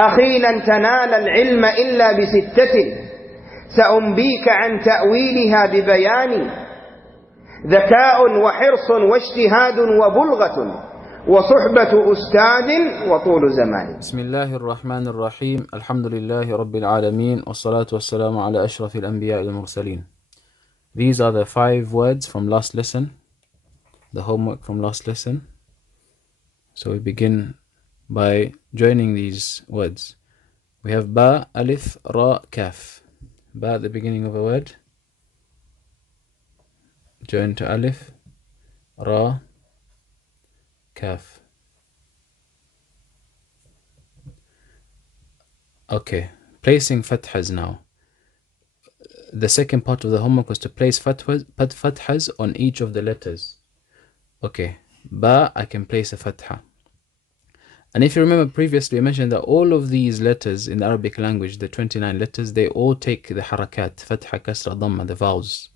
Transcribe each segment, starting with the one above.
أخي لن تنال العلم إلا بستة سأنبيك عن تأويلها ببيان ذكاء وحرص واجتهاد وبلغة وصحبة أستاذ وطول زمان. بسم الله الرحمن الرحيم. الحمد لله رب العالمين والصلاة والسلام على أشرف الأنبياء والمرسلين. These are the 5 words from last lesson, the homework from last lesson. So we begin by joining these words. We have ba, alif, ra, kaf. Ba at the beginning of a word, join to alif, ra, kaf. Okay, placing fathas now. The second part of the homework was to place fathas on each of the letters. Okay, ba, I can place a fatha. And if you remember previously, I mentioned that all of these letters in the Arabic language, the 29 letters, they all take the harakat, fatha, kasra, dhamma, the vowels.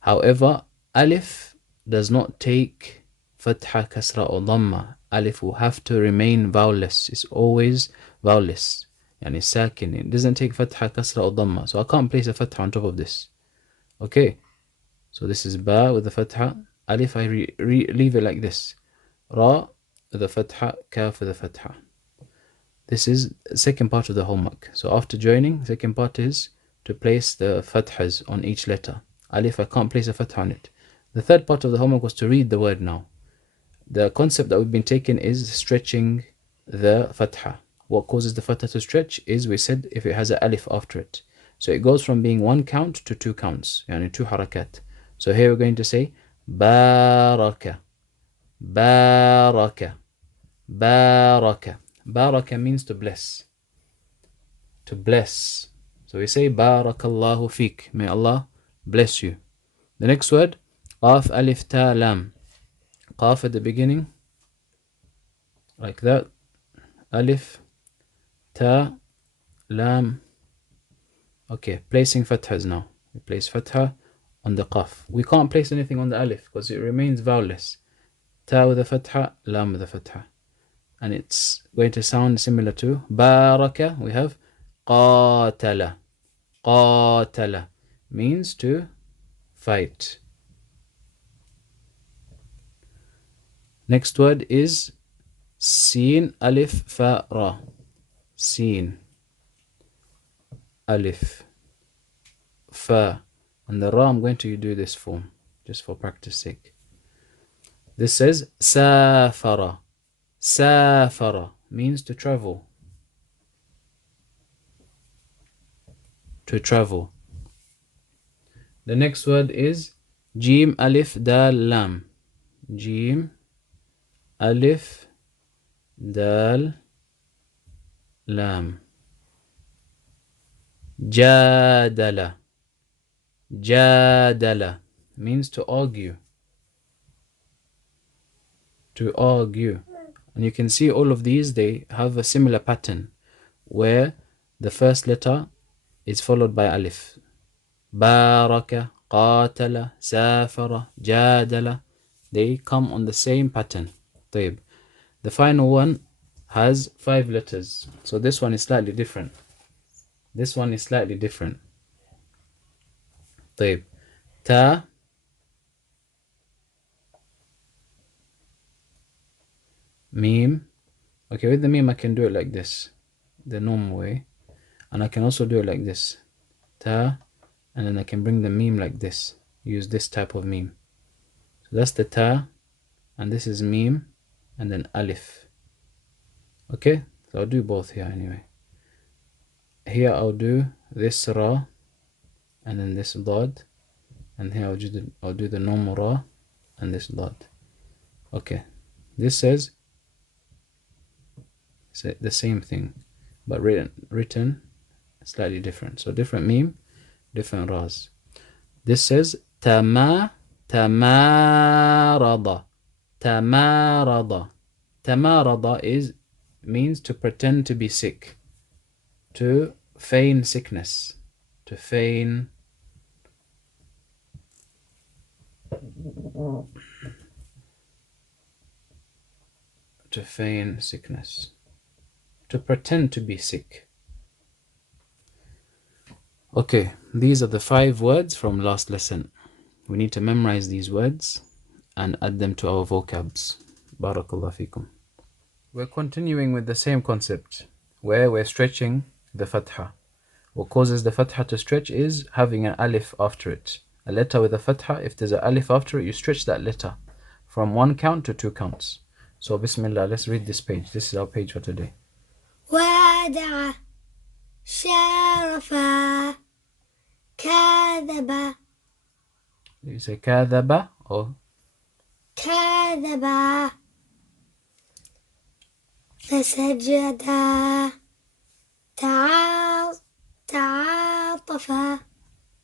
However, alif does not take fatha, kasra, or dhamma. Alif will have to remain vowelless. It's always vowelless. Yani sakin. It doesn't take fatha, kasra, or dhamma. So I can't place a fatha on top of this. Okay. So this is ba with the fatha. Alif, I leave it like this. Ra with the fatha, kaf with the fatha. This is the second part of the homework. So after joining, the second part is to place the fathas on each letter. Alif, I can't place a fatha on it. The third part of the homework was to read the word now. The concept that we've been taking is stretching the fatha. What causes the fatha to stretch is, we said, if it has an alif after it. So it goes from being 1 count to 2 counts, yani 2 harakat. So here we're going to say baraka, baraka, baraka. Baraka means to bless. To bless. So we say barakallahu feek. May Allah bless you. The next word, qaf, alif, ta, lam. Qaf at the beginning, like that. Alif, ta, lam. Okay, placing fathas now. We place fatha on the qaf. We can't place anything on the alif because it remains vowelless. Ta with a fatha, lam with a fatha. And it's going to sound similar to baraka. We have qatala. Qatala means to fight. Next word is sin, alif, fa, ra. Sin, alif, fa. And the ra, I'm going to do this form just for practice sake. This says safara. Safara means to travel. To travel. The next word is jim, alif, dal, lam. Jim, alif, dal, lam. Jadala. Jadala means to argue. To argue. And you can see all of these, they have a similar pattern where the first letter is followed by alif. Baraka, qatala, safara, jadala. They come on the same pattern. طيب. The final one has 5 letters. So this one is slightly different. This one is slightly different. طيب. Ta, meme. Okay, with the meme I can do it like this, the normal way. And I can also do it like this. Ta, and then I can bring the meme like this. Use this type of meme. So that's the ta, and this is meme, and then alif. Okay, so I'll do both here anyway. Here I'll do this ra, and then this dad, and here I'll do the normal ra, and this dad. Okay, this says the same thing, but written slightly different. So different meme, different ras. This says tamarada. Tamarada. Tamarada means to pretend to be sick, to feign sickness, to feign sickness, to pretend to be sick. Okay, these are the 5 words from last lesson. We need to memorize these words and add them to our vocabs. Barakallah fikum. We're continuing with the same concept where we're stretching the fatha. What causes the fatha to stretch is having an alif after it. A letter with a fatha, if there's an alif after it, you stretch that letter from 1 count to 2 counts. So bismillah, let's read this page. This is our page for today. وادع شارفا كاذب. You say كذب or كاذب فسجدا تعاطف.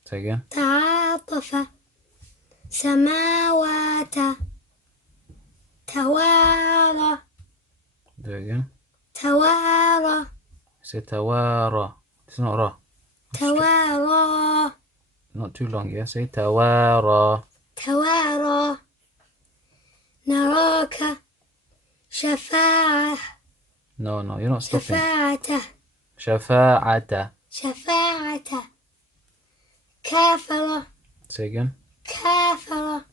say again. تعاطف سماوات توارى. Do it again. توارى Say توارى. It's not ra. توارى Not too long, yeah? Say توارى. توارى نراك شفاعة. No, you're not stopping. شفاعة شفاعة. شفاعة كافرة. Say again. كافرة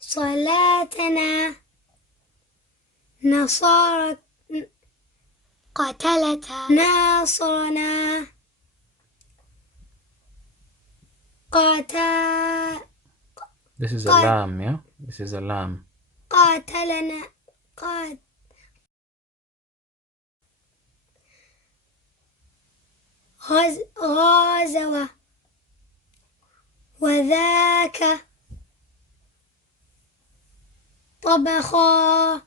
صلاتنا نصارى قتلتا. ناصرنا This is a lamb, yeah? This is a lamb. قاتلنا غازوا وذاك طبخا.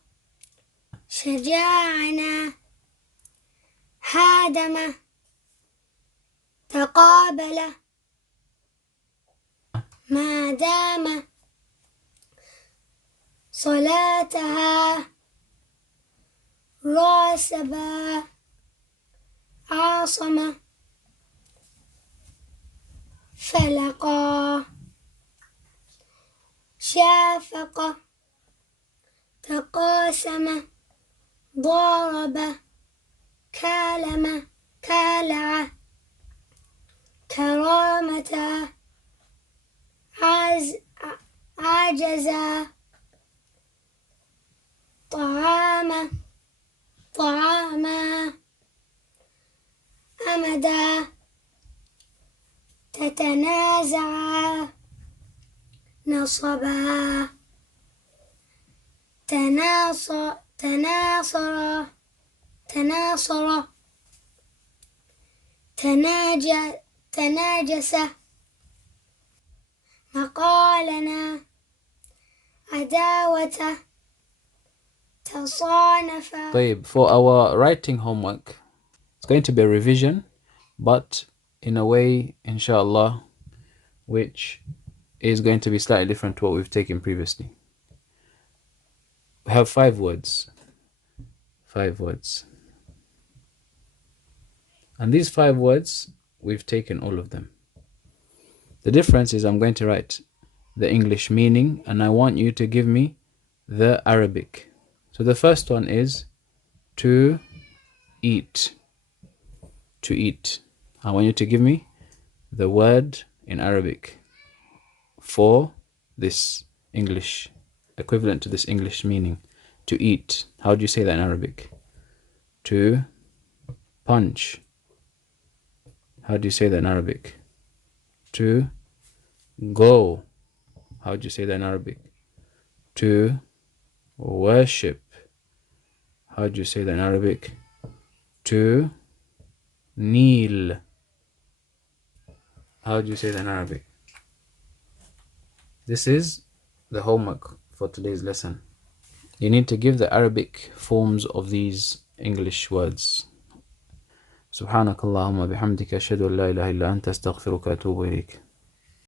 شجاعنا هادم تقابل. ما دام صلاتها راسبا عاصم فلقا. شافق تقاسم ضارب كالم كالع. كرامة عجز طعاما أمدا تتنازع نصبا. تناصر تناجس مقالنا عداوة تصانف. طيب, for our writing homework, it's going to be a revision, but in a way, inshallah, which is going to be slightly different to what we've taken previously. We have 5 words. 5 words. And these 5 words, we've taken all of them. The difference is I'm going to write the English meaning and I want you to give me the Arabic. So the first one is to eat. To eat. I want you to give me the word in Arabic for this English, equivalent to this English meaning. To eat. How do you say that in Arabic? To punch. How do you say that in Arabic? To go. How do you say that in Arabic? To worship. How do you say that in Arabic? To kneel. How do you say that in Arabic? This is the homework for today's lesson. You need to give the Arabic forms of these English words. سبحانك اللهم بحمدك أشهد أن لا إله إلا أنت أستغفرك وأتوب إليك.